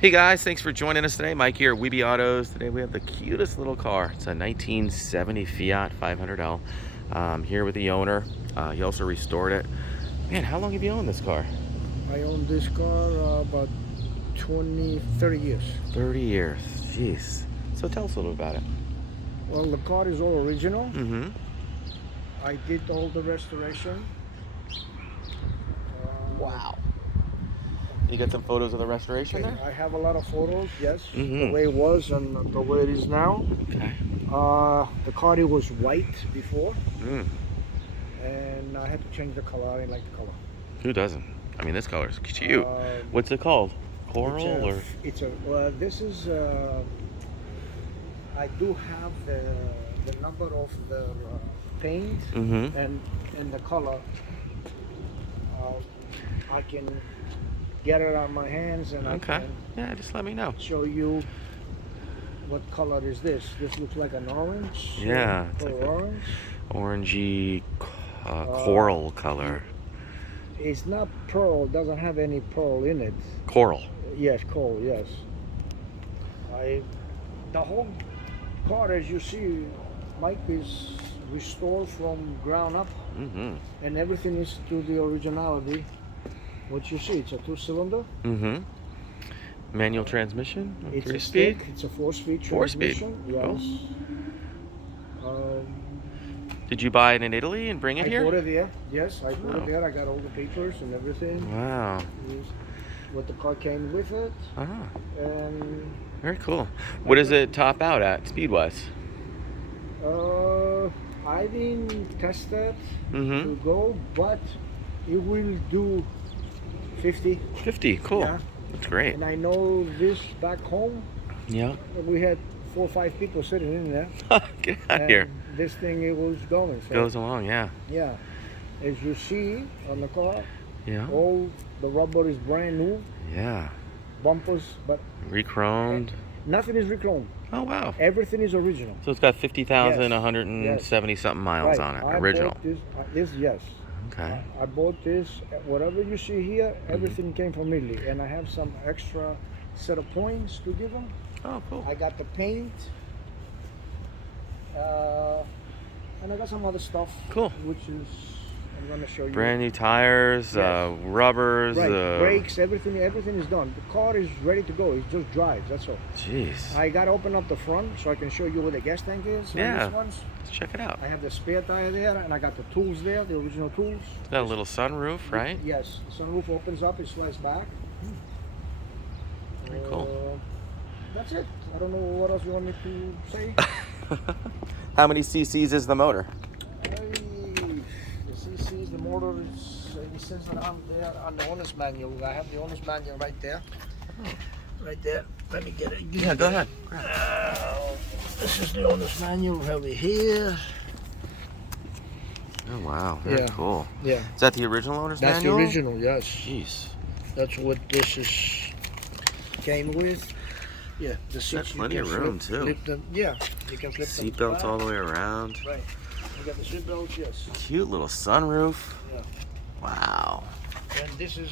Hey guys, thanks for joining us today. Mike here at Weeby Autos. Today we have the cutest little car. It's a 1970 Fiat 500L. Here with the owner. He also restored it. Man, how long have you owned this car? I own this car about 30 years. 30 years. Jeez. So tell us a little about it. Well, the car is all original. Mm-hmm. I did all the restoration. Wow. You got some photos of the restoration there? I have a lot of photos, yes. Mm-hmm. The way it was and the way it is now. Okay. The car it was white before. Mm. And I had to change the color. I didn't like the color. Who doesn't? I mean, this color is cute. What's it called? Coral or? This is. I do have the number of the paint and the color. I can get it on my hands and Okay. I can Yeah, just let me know. show you what color is this. This looks like an orange. Yeah, it's like orange. Orangey coral color. It's not pearl. Doesn't have any pearl in it. Coral. Yes, coral. Yes. The whole car, as you see, Mike, is restored from ground up, and everything is to the originality. What you see, it's a 2-cylinder. Manual transmission. It's 3-speed. It's a 4-speed 4-speed. transmission. Yes. Cool. Did you buy it in Italy and bring it here? I bought it there. Yes, I bought it there. I got all the papers and everything. Wow. What the car came with it. And very cool. What does it top out at speed-wise? I didn't test it to Mm-hmm. go, but it will do 50. 50. Cool. Yeah. That's great. And I know this back home. Yeah. We had 4 or 5 people sitting in there. Get out of here. This thing, it was going. So, Goes along, yeah. yeah. As you see on the car, Yeah. all the rubber is brand new. Yeah. Bumpers, but Re-chromed. nothing is re-chromed. Oh, wow. Everything is original. So it's got 50,000, Yes. 170 something miles on it. I Original. bought this, yes. Okay. I bought this. Whatever you see here, everything came from Italy, and I have some extra set of points to give them. Oh, cool. I got the paint, and I got some other stuff. Cool. Which is I'm gonna show you. Brand new tires, Yes. Rubbers. Right, brakes, everything is done. The car is ready to go. It just drives. That's all. Jeez. I gotta open up the front so I can show you where the gas tank is. Yeah. On these ones. Let's check it out. I have the spare tire there, and I got the tools there, the original tools. It's got a little sunroof, right? Yes. The sunroof opens up. It slides back. Very cool. That's it. I don't know what else you want me to say. How many cc's is the motor? The CCs, the motor is, it says that I'm there on the owner's manual. I have the owner's manual right there. Right there. Let me get it. Yeah, go ahead. This is the owner's manual. We have it here. Oh, wow. Very cool. Yeah. Is that the original owner's That's manual? the original, yes. Jeez. That's what this came with. Yeah, the seats. That's plenty of room, too. Flip them. Yeah, you can flip them. Seatbelts all the way around. Right. You got the seatbelts, yes. Cute little sunroof. Yeah. Wow. And this is,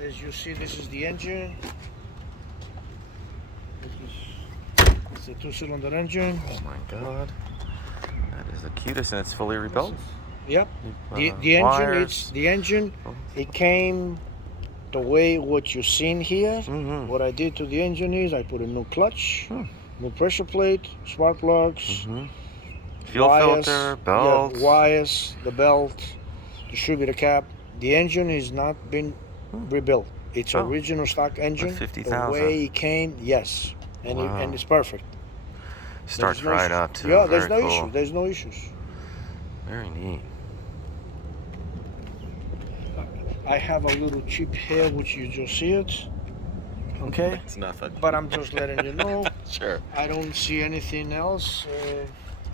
as you see, this is the engine. It's a 2-cylinder engine. Oh my God. That is the cutest, and it's fully rebuilt. Yep. The engine, wires. the engine. It came the way what you've seen here. What I did to the engine is I put a new clutch, new pressure plate, spark plugs, Fuel wires, filter, belt. yeah, wires, the belt, distributor cap. The engine has not been rebuilt. It's original stock engine. With 50,000. The way it came, yes, and and it's perfect. Starts right up too. Yeah, there's Very no cool. issue. There's no issues. Very neat. I have a little chip here, which you just see it. Okay. It's nothing. But I'm just letting you know. Sure. I don't see anything else.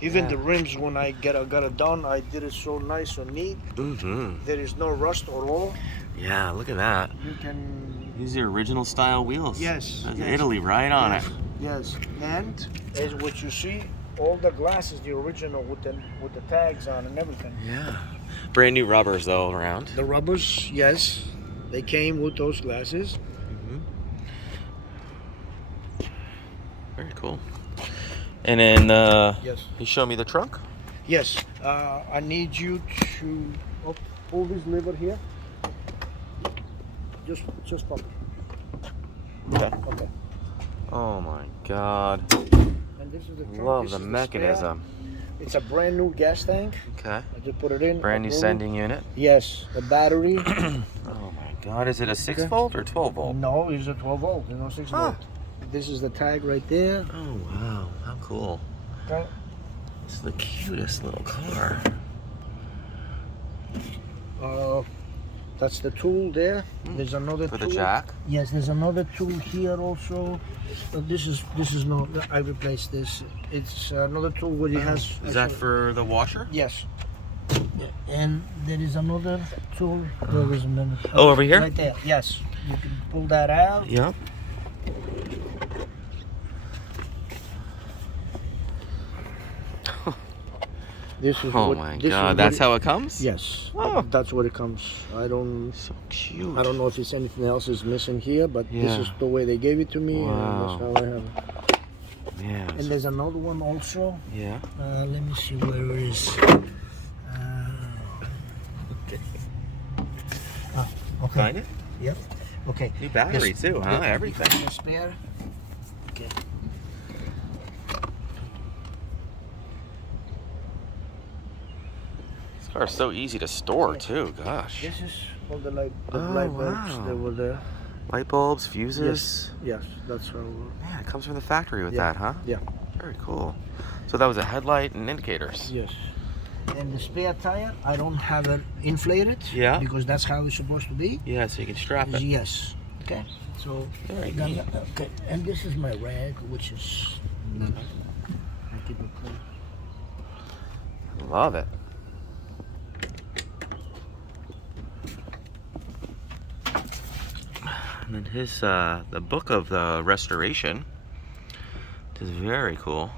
Even the rims, when I got it done, I did it so nice and neat. There is no rust or all. Yeah, look at that. You can. These are original style wheels. Yes. That's yes. Italy right on it. Yes. And as what you see, all the glass is the original with the tags on and everything. Yeah. Brand new rubbers though around. The rubbers, yes, they came with those glasses. Very cool. And then Yes. you show me the trunk. Yes. I need you to pull this lever here. Just pop it. Okay. Okay. Oh my God. And this is the trunk. Love This the is mechanism. It's a brand new gas tank. Okay. I just put it in. Brand new upload it. sending unit. Yes. The battery. Oh my God. Is it a 6 volt or 12 volt? No, it's a 12 volt. You know, 6 volt. This is the tag right there. Oh wow. How cool. Okay. It's the cutest little car. That's the tool there. There's another For tool. the jack. Yes, there's another tool here also. This is not. I replaced this. It's another tool where it has. Is that for the washer? Yes. Yeah. And there is another tool. There is a minute. Oh, over here? Right there. Yes. You can pull that out. Yep. This is Oh what, my this God. is That's what how it comes? Yes. Oh. That's what it comes. I don't cute. know if it's anything else is missing here, but this Yeah. is the way they gave it to me, Wow. and that's how I have it. Yeah. And there's another one also. Yeah. Let me see where it is. Okay. Find it? Yep. Okay. New battery Yes. too, huh? Everything. A spare. Okay. This car is so easy to store too. Gosh. This is all the light Oh, bulbs wow. that were there. Light bulbs, fuses. Yes, that's how. Man, it comes from the factory with Yeah. that, huh? Yeah. Very cool. So that was a headlight and indicators. Yes. And the spare tire, I don't have it inflated. Yeah. Because that's how it's supposed to be. Yeah, so you can strap it. Yes. Okay. So. Very then- neat. Okay. And this is my rag, which is. I keep it clean. Love it. And then his the book of the restoration is very cool.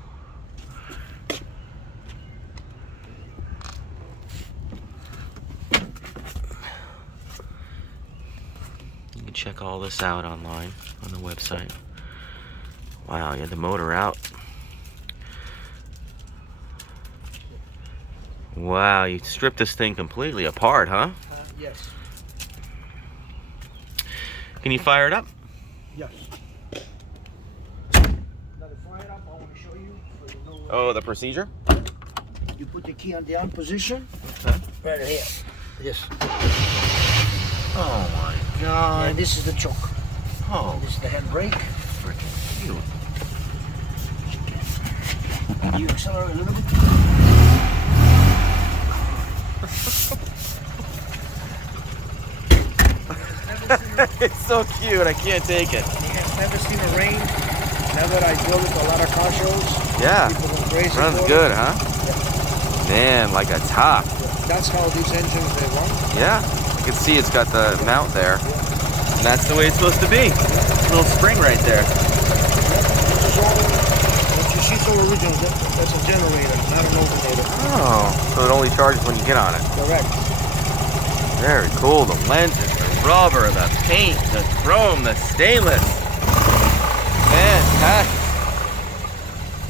You can check all this out online on the website. Wow, you had the motor out. Wow, you stripped this thing completely apart, huh? Yes. Can you fire it up? Yes. Now to fire it up, I want to show you. So you know what Oh, the procedure? you put the key on the on position. Okay. Right here. Yes. Oh my god. And this is the choke. Oh, This is the handbrake. freaking cute. You accelerate a little bit. It's so cute, I can't take it. He has never seen a rain. Now that I drove it to a lot of car shows, Yeah, people go crazy runs for good, it. huh? Man, like a top. That's how these engines they run. Yeah, you can see it's got the mount there. And that's the way it's supposed to be. Little spring right there. This is all, what you see is all original. That's a generator, not an alternator. Oh, so it only charges when you get on it. Correct. Very cool. The lenses, the rubber, the paint, the chrome, the stainless. Fantastic.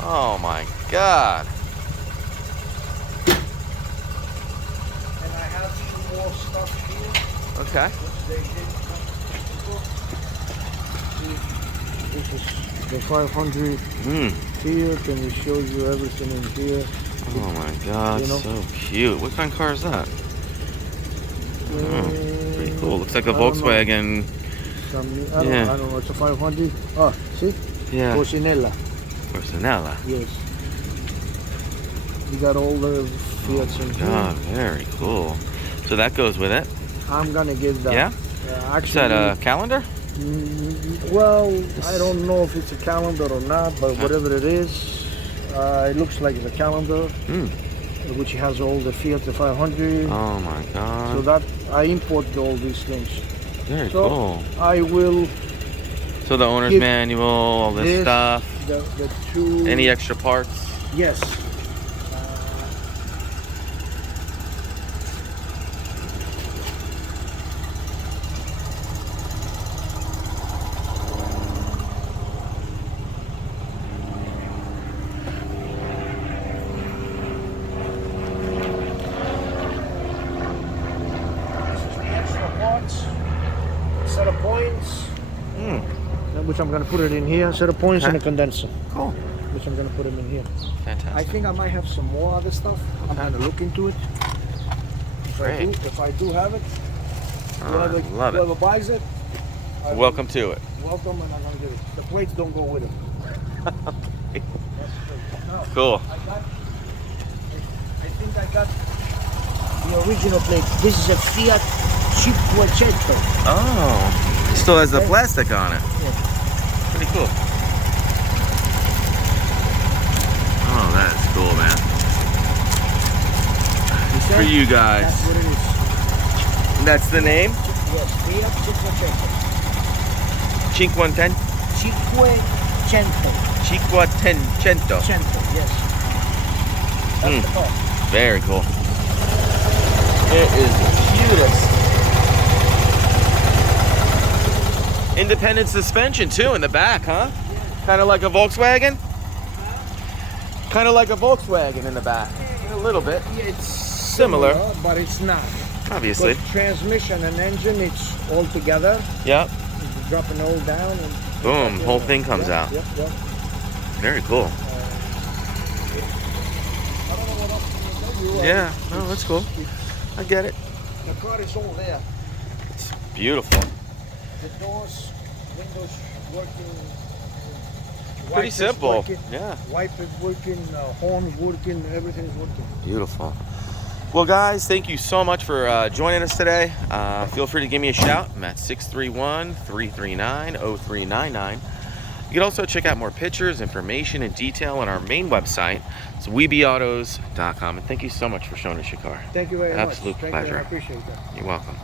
Oh my god. And I have some more stuff here. Okay. Which they did. This is the 500 Fiat, and it shows you everything in here. Oh my god, You know? so cute. What kind of car is that? Pretty cool. Looks like a I don't know. Volkswagen. I don't know. It's a 500. Oh, see? Yeah. Cocinella. Personella. Yes. You got all the Fiats in God, here. very cool. So that goes with it. I'm gonna give that. Yeah? Is that a calendar? Well, I don't know if it's a calendar or not, but whatever it is, it looks like it's a calendar, which has all the Fiat 500. Oh my god. So that I import all these things. Very So cool. I will So the owner's give manual, all this stuff. the two. Any extra parts? Yes. which I'm gonna put it in here. Set of points and a condenser, Cool. which I'm gonna put them in here. Fantastic. I think I might have some more other stuff. I'm gonna look into it. Great. If I do have it, Oh, I love whoever it. buys it, I will Welcome to it. welcome, and I'm gonna get it. The plates don't go with it. That's good. Now, Cool. I think I got the original plate. This is a Fiat 500L. Oh, it still has the Okay. plastic on it. Yeah. Pretty cool. Oh, that is cool, man. You For see? you guys. That's what it is. That's the name? Yes, Fiat 500. 510? 500. 500. 100, yes. That's the car. Very cool. It is the cutest. Independent suspension too in the back, huh? Kind of like a Volkswagen? Kind of like a Volkswagen in the back. A little bit. Yeah, it's Similar. but it's not. Obviously. But transmission and engine, it's all together. Yep. You drop an oil down and Boom. Whole thing comes yeah, out. Yep, yep. Very cool. I don't know what else to tell you. Yeah. No, that's cool. I get it. The car is all there. It's beautiful. The doors, windows working. Pretty wipers simple. Working, Yeah. wipers working, horn working, everything is working. Beautiful. Well, guys, thank you so much for joining us today. Feel free to give me a shout. I'm at 631-339-0399. You can also check out more pictures, information, and detail on our main website. It's weebeautos.com. And thank you so much for showing us your car. Thank you very Absolute much. pleasure. I appreciate that. You're welcome.